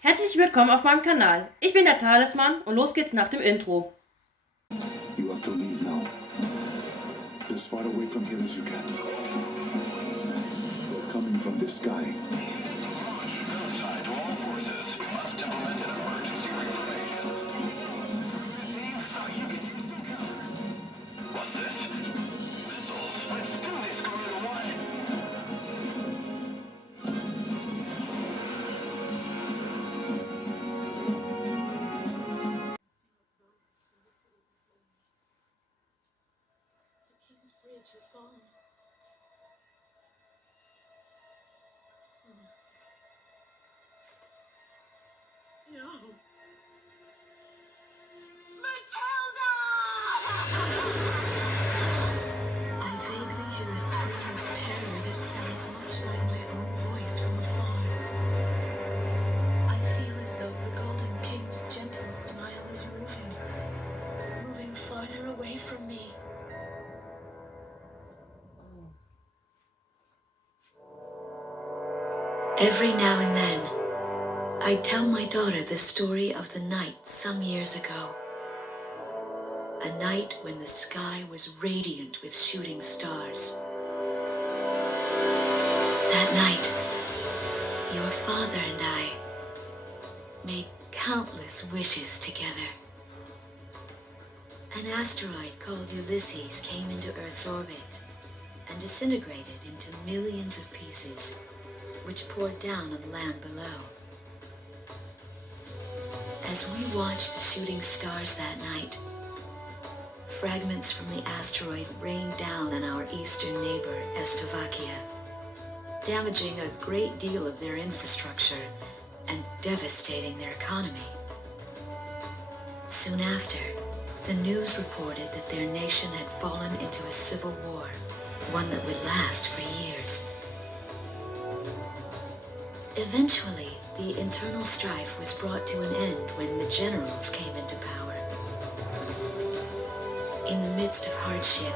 Herzlich willkommen auf meinem Kanal. Ich bin der Talisman und los geht's nach dem Intro. You have to leave now. As far away from here as you can. They're coming from the sky. Is gone. No. Matilda! I vaguely hear a scream of terror that sounds much like my own voice from afar. I feel as though the Golden King's gentle smile is moving farther away from me. Every now and then, I tell my daughter the story of the night some years ago. A night when the sky was radiant with shooting stars. That night, your father and I made countless wishes together. An asteroid called Ulysses came into Earth's orbit and disintegrated into millions of pieces, which poured down on the land below. As we watched the shooting stars that night, fragments from the asteroid rained down on our eastern neighbor, Slovakia, damaging a great deal of their infrastructure and devastating their economy. Soon after, the news reported that their nation had fallen into a civil war, one that would last for years. Eventually, the internal strife was brought to an end when the generals came into power. In the midst of hardship,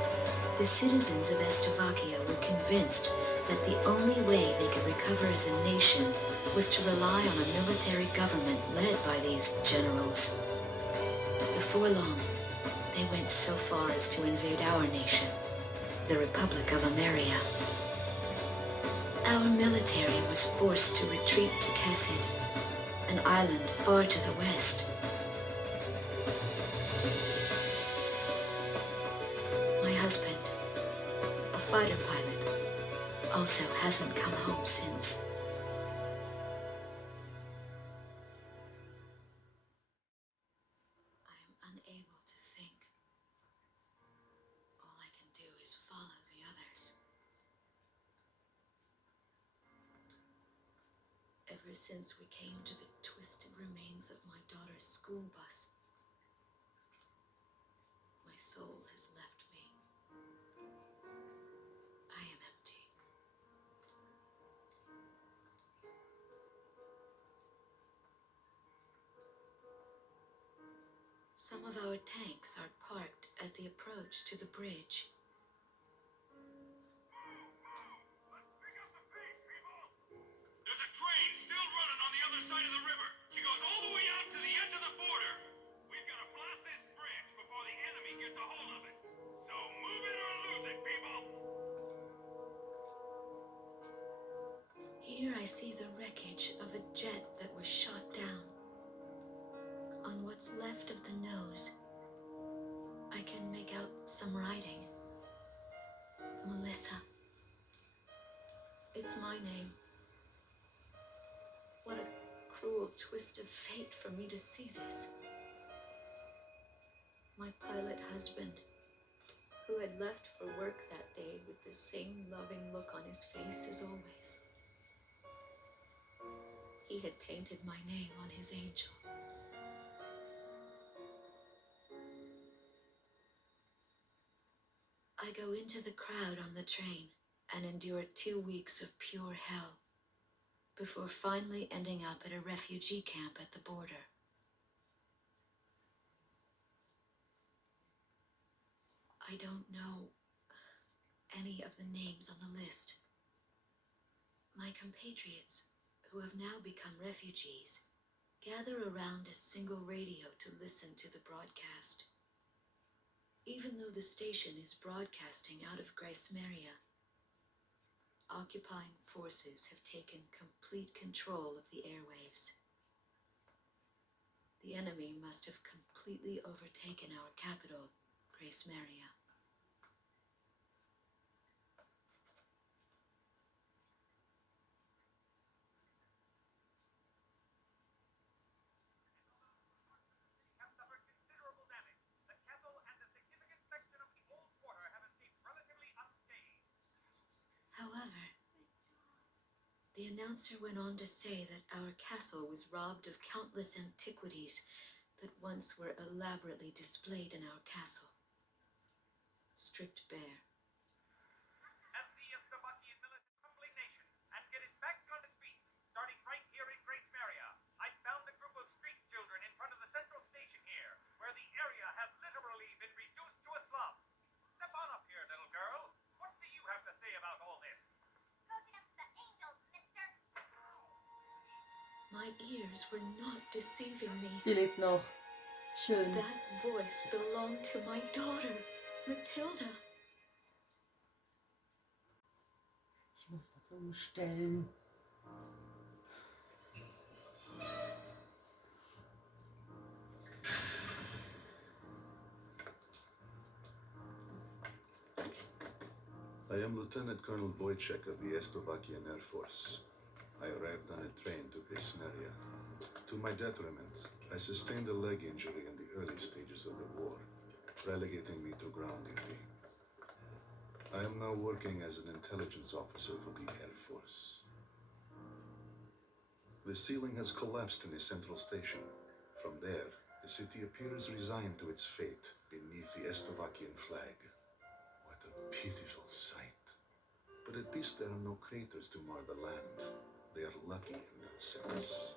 the citizens of Slovakia were convinced that the only way they could recover as a nation was to rely on a military government led by these generals. Before long, they went so far as to invade our nation, the Republic of Ameria. Our military was forced to retreat to Kesid, an island far to the west. My husband, a fighter pilot, also hasn't come home since. I am unable to think. All I can do is follow the others. Ever since we came to the twisted remains of my daughter's school bus, my soul has left me. I am empty. Some of our tanks are parked at the approach to the bridge. There's a train still running on the other side of the river. She goes all the way out to the edge of the border. We've got to blast this bridge before the enemy gets a hold of it. So move it or lose it, people. Here I see the wreckage of a jet that was shot down. On what's left of the nose, I can make out some writing. Melissa. It's my name. What a cruel twist of fate for me to see this. My pilot husband, who had left for work that day with the same loving look on his face as always. He had painted my name on his angel. I go into the crowd on the train and endure 2 weeks of pure hell before finally ending up at a refugee camp at the border. I don't know any of the names on the list. My compatriots, who have now become refugees, gather around a single radio to listen to the broadcast. Even though the station is broadcasting out of Grace-Maria, occupying forces have taken complete control of the airwaves. The enemy must have completely overtaken our capital, Grace-Maria. Have suffered considerable damage. The castle and a significant section of the old quarter have seemed relatively unscathed. However, the announcer went on to say that our castle was robbed of countless antiquities that once were elaborately displayed in our castle. Stripped bare. As the Slovakian military crumbling nation and get it back on its feet, starting right here in Grace-Maria, I found a group of street children in front of the central station here, where the area has literally been reduced to a slum. Step on up here, little girl. What do you have to say about all this? My ears were not deceiving me. Sie lebt noch. Schön. That voice belonged to my daughter, Mathilda. Ich muss das umstellen. I am Lieutenant Colonel Wojciech of the Slovakian Air Force. I arrived on a train to Grace-Maria. To my detriment, I sustained a leg injury in the early stages of the war, relegating me to ground duty. I am now working as an intelligence officer for the Air Force. The ceiling has collapsed in the central station. From there, the city appears resigned to its fate beneath the Slovakian flag. What a pitiful sight. But at least there are no craters to mar the land. They are lucky in that sense.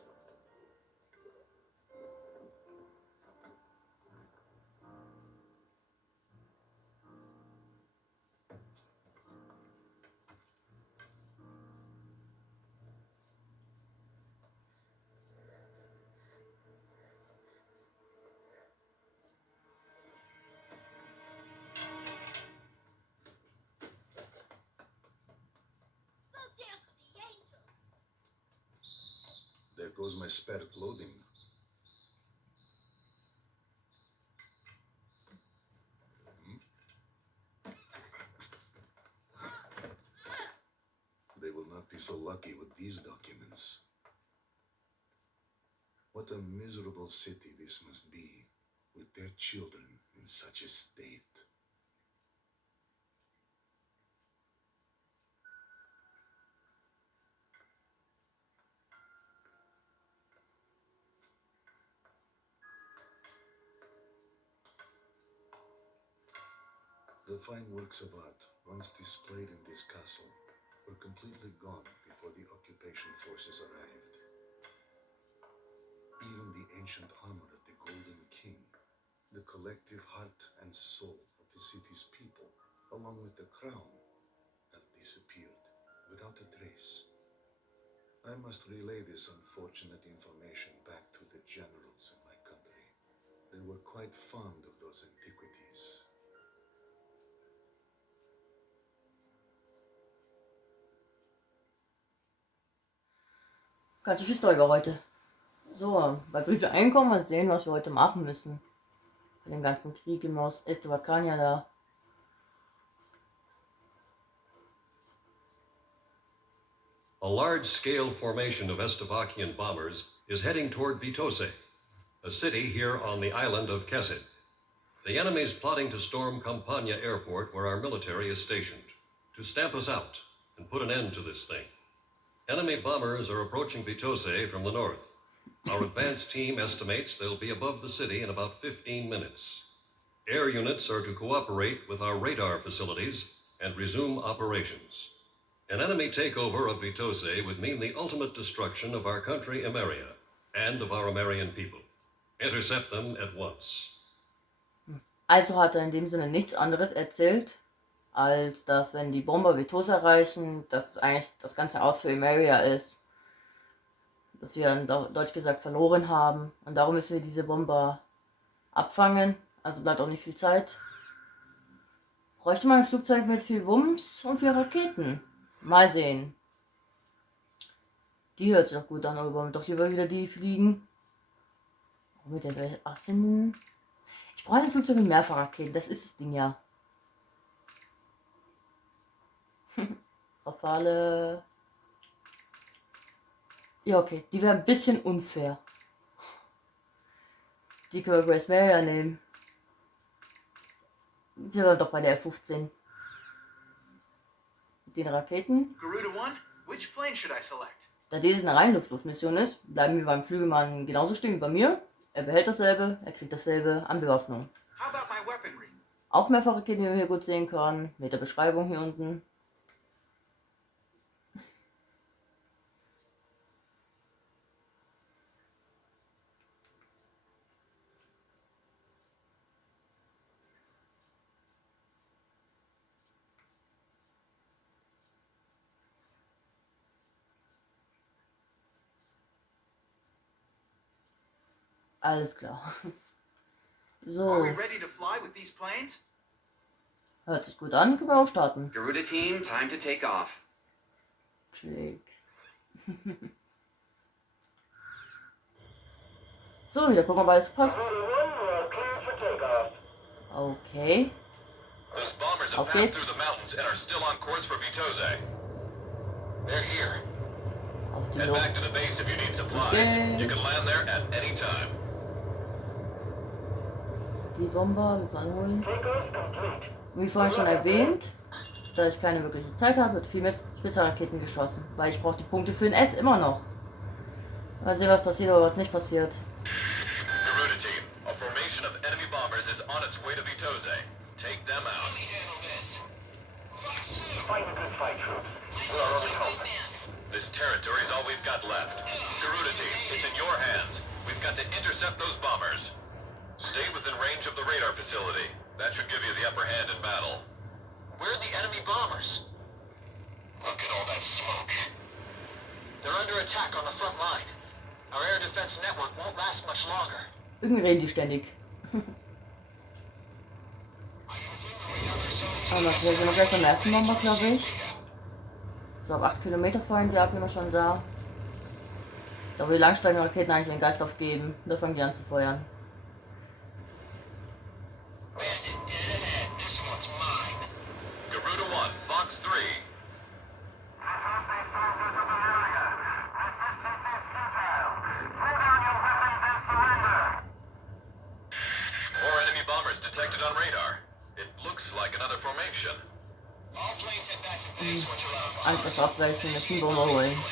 There goes my spare clothing. They will not be so lucky with these documents. What a miserable city this must be, with their children in such a state. The fine works of art once displayed in this castle were completely gone before the occupation forces arrived. Even the ancient armor of the Golden King, the collective heart and soul of the city's people, along with the crown, have disappeared without a trace. I must relay this unfortunate information back to the generals in my country. They were quite fond of those antiquities. Ganz viel Story heute. So, bei Briefe einkommen und sehen, was wir heute machen müssen. Bei dem ganzen Krieg im Slowakei da. A large-scale formation of Slovakian bombers is heading toward Vitoze, a city here on the island of Kesid. The enemy is plotting to storm Campania Airport, where our military is stationed, to stamp us out and put an end to this thing. Enemy bombers are approaching Vitoze from the north. Our advance team estimates they'll be above the city in about 15 minutes. Air units are to cooperate with our radar facilities and resume operations. An enemy takeover of Vitoze would mean the ultimate destruction of our country Ameria and of our American people. Intercept them at once. Also hat er in dem Sinne nichts anderes erzählt, als dass, wenn die Bomber Vitoze erreichen, dass eigentlich das ganze Haus für Emeria ist. dass wir in Deutsch gesagt verloren haben. Und darum müssen wir diese Bomber abfangen. Also bleibt auch nicht viel Zeit. Bräuchte man ein Flugzeug mit viel Wumms und viel Raketen. Mal sehen. Die hört sich doch gut an, aber wollen wir doch lieber wieder die fliegen. Oh, mit der 18. Ich brauche ein Flugzeug mit Mehrfachraketen, das ist das Ding ja. Rafale. Ja, okay, die wäre ein bisschen unfair. Die können wir Grace Maria nehmen. Wir waren doch bei der F-15. Mit den Raketen. Garuda 1, which plane should I select? Da dies eine Reinluftfluchtmission ist, bleiben wir beim Flügelmann genauso stehen wie bei mir. Er behält dasselbe, er kriegt dasselbe an Bewaffnung. How about my weaponry? Auch Mehrfachraketen, wie man hier gut sehen kann, mit der Beschreibung hier unten. Alles klar. Are So, we ready to fly with these planes? hört sich gut an, können wir auch starten. Garuda team, time to take off. Klick. So, wieder gucken, ob alles passt. Okay. Those bombers have Auf passed geht's. through the mountains and are still on course for Vitoze. They're here. Auf die Head back Luft. to the base if you need supplies. Okay. You can land there at any time. Die Bomber müssen wir anholen. Wie vorhin schon erwähnt, da ich keine wirkliche Zeit habe, wird viel mit Spezialraketen geschossen. Weil ich brauche die Punkte für ein S immer noch. Mal sehen, was passiert oder was nicht passiert. Garuda team, a formation of enemy bombers is on its way to Vitoze. Take them out. Fight a good fight, troops. We're our only hope. This territory is all we've got left. Garuda team, it's in your hands. We've got to intercept those bombers. Stay within range of the radar facility. That should give you the upper hand in battle. Where are the enemy bombers? Look at all that smoke. They're under attack on the front line. Our air defense network won't last much longer. Irgendwie reden die ständig. Aber wir sind noch gleich beim ersten Bomber, glaube ich. So, ab 8 Kilometer vorhin, die wie man schon sah. Da wo die Langstreckenraketen eigentlich einen Geist aufgeben. Da fangen die an zu feuern. Garuda 1, Fox 3. More enemy bombers detected on radar. It looks like another formation. All planes head back to base once you're out of Angriff abbrechen, müssen Bomber holen.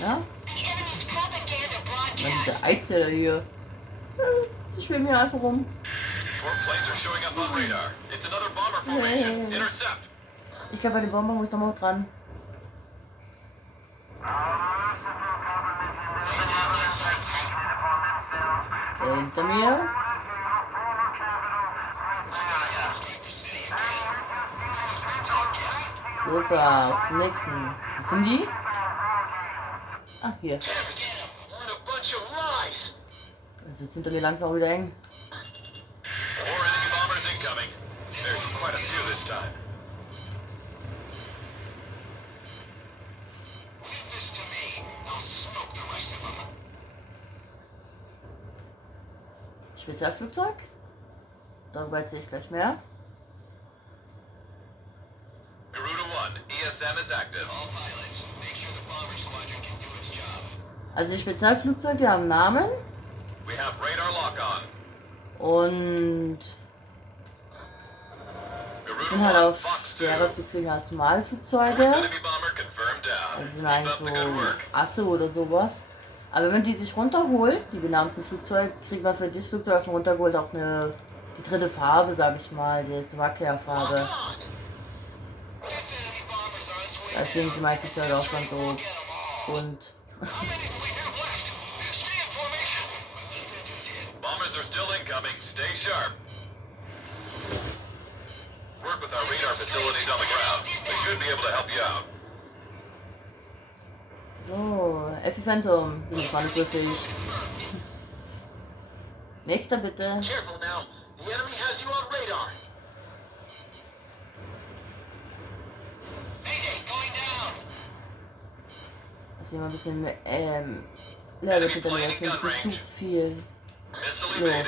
Ja? Und diese Eizelle hier. Die schwimmen hier einfach rum. 4 planes are showing up on radar. It's another bomber formation. Intercept. Ich glaube, bei den Bomber muss ich nochmal dran. Der hinter mir. Super, auf zum nächsten. Was sind die? Ah, hier. What a bunch of lies! Also jetzt hinter mir langsam auch wieder eng. 4 enemy bombers incoming. There's quite a few this time. Leave this to me. I'll smoke the rest of them. Spezialflugzeug? Darüber erzähle ich gleich mehr. Garuda 1, ESM is active. All pilots, make sure the bomber squadron can do its job. Also die Spezialflugzeuge, die haben Namen. We have radar lock on. Und Garuda sind halt 1, auch Fox 2. schwerer zu kriegen als normale Flugzeuge. Enemy bomber confirmed down. Also sind Keep eigentlich up the good so work. Asse oder sowas. Aber wenn man die sich runterholt, die benannten Flugzeuge, kriegt man für dieses Flugzeug, was man runterholt, auch die dritte Farbe, sag ich mal, die Slowakia-Farbe. Deswegen sind meine Flugzeuge auch schon so bunt. Bombers are missile incoming. Stay sharp. Work with our radar facilities on the ground. They should be able to help you out. So, Effi Phantom sind nicht manövrierfähig. Nächster bitte. Careful now. The enemy has you on radar. Das ist hier mal ein bisschen mehr, leider bitte, mir ist mir ein bisschen zu viel. Missile evaded.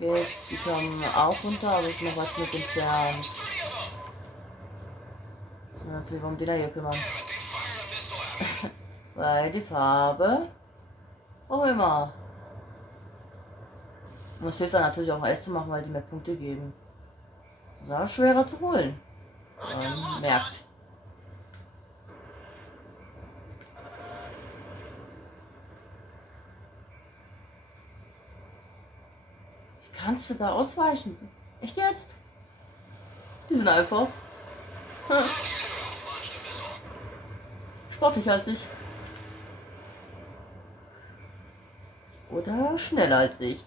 Okay, die kommen auch runter, aber ist noch weit genug entfernt. So, dass wir um den da hier kümmern. Weil die Farbe, auch immer. Und es hilft dann natürlich auch S zu machen, weil die mehr Punkte geben. Das ist schwerer zu holen. Merkt. Wie kannst du da ausweichen? Echt jetzt? Die sind einfach sportlicher als ich. Oder schneller als ich.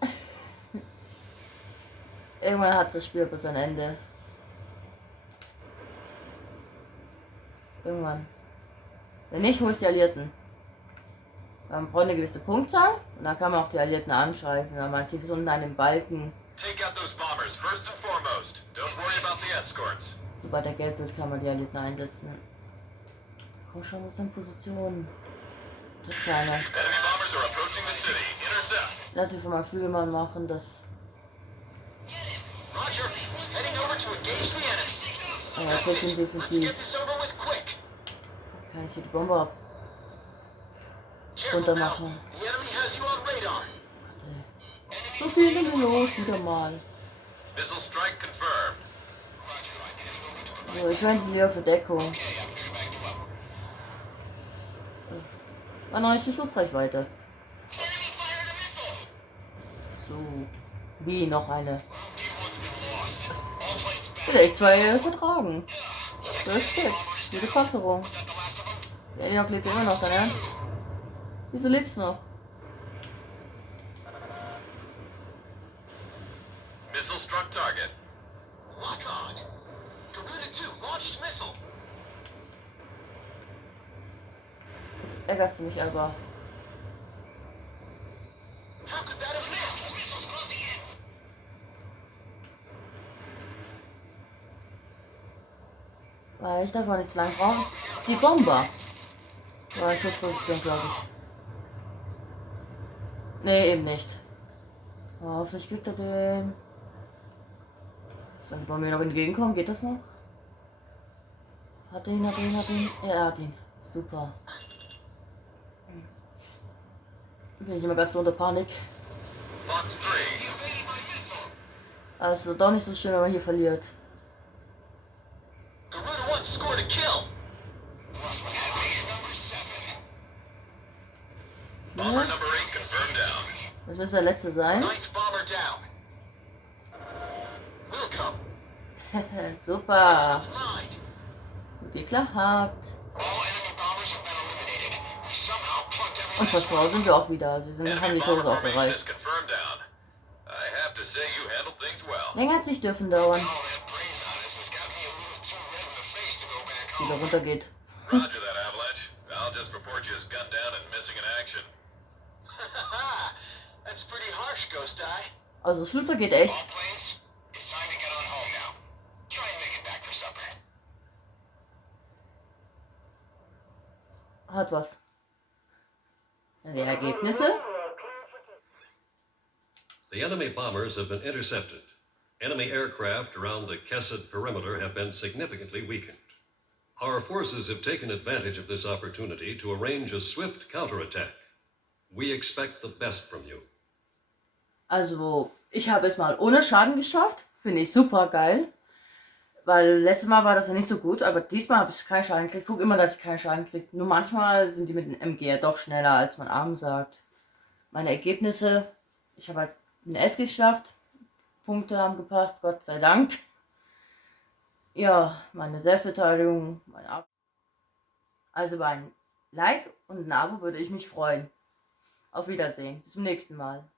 Irgendwann hat das Spiel bis ein Ende. Irgendwann. Wenn nicht, hole ich die Alliierten. Man braucht eine gewisse Punktzahl und dann kann man auch die Alliierten anschreiben. Dann man sieht es unten an dem Balken. Take out those bombers first and foremost. Don't worry about the escorts. Sobald der gelb wird, kann man die Alliierten einsetzen. Komm schon, wo ist denn Position? Das hat keiner. Enemy bombers are approaching the city. Intercept. Lass mich von meinem Flügelmann machen, das. Roger. Heading over to engage the enemy. Ja, That's kriegt ihn it. Let's definitiv. get this over with quick. Kann ich hier die Bombe ab. Careful Runter now. machen. The enemy has you on radar. So viele los, wieder mal. Missile strike confirmed. So, ich wende sie wieder für Deckung. War noch nicht die Schussreichweite. So. Wie, noch eine. Will echt zwei vertragen. Respekt. Jede Panzerung. Der Enoch lebt immer noch, dein Ernst? Wieso lebst du noch? Missile struck target. Lock on. Garuda 2 launched missile. Jetzt ärgerst du mich aber. How could that have missed? Weil ich darf mal nicht zu lang brauchen. Die Bomber. War in Schussposition, glaube ich. Nee, eben nicht. Oh, vielleicht kriegt er den. Soll die Bombe mir noch entgegenkommen? Geht das noch? Hat ihn, hat ihn, hat ihn. Ja, er hat ihn. Super. Bin ich immer ganz so unter Panik. Box 3. Also doch nicht so schön, wenn man hier verliert. Garuda 1 scored a kill. Bomber Ja, number 8 confirmed down. das müssen wir der letzte sein. 9th bomber down. Wilco, Super. that's mine. Gut geklappt. Und fast zu Hause sind wir auch wieder. Sie sind, haben Enemy die bomber Tore auch formation is erreicht. confirmed down. I have to say you handled things well. Länger hat es nicht dürfen dauern. Die da runter geht. Roger that, Avalanche. I'll just report you as gunned down and missing in action. That's pretty harsh, Ghost Eye. Also das Flugzeug geht echt. Hat was. Die Ergebnisse. The enemy bombers have been intercepted. Enemy aircraft around the Kesed perimeter have been significantly weakened. Our forces have taken advantage of this opportunity to arrange a swift counterattack. We expect the best from you. Also, ich habe es mal ohne Schaden geschafft. Finde ich super geil. Weil letztes Mal war das ja nicht so gut, aber diesmal habe ich keinen Schaden gekriegt. Ich gucke immer, dass ich keinen Schaden kriege. Nur manchmal sind die mit dem MG ja doch schneller, als man abends sagt. Meine Ergebnisse, ich habe halt ein S geschafft. Punkte haben gepasst, Gott sei Dank. Ja, meine Selbstverteidigung, mein Abo. Also über ein Like und ein Abo würde ich mich freuen. Auf Wiedersehen. Bis zum nächsten Mal.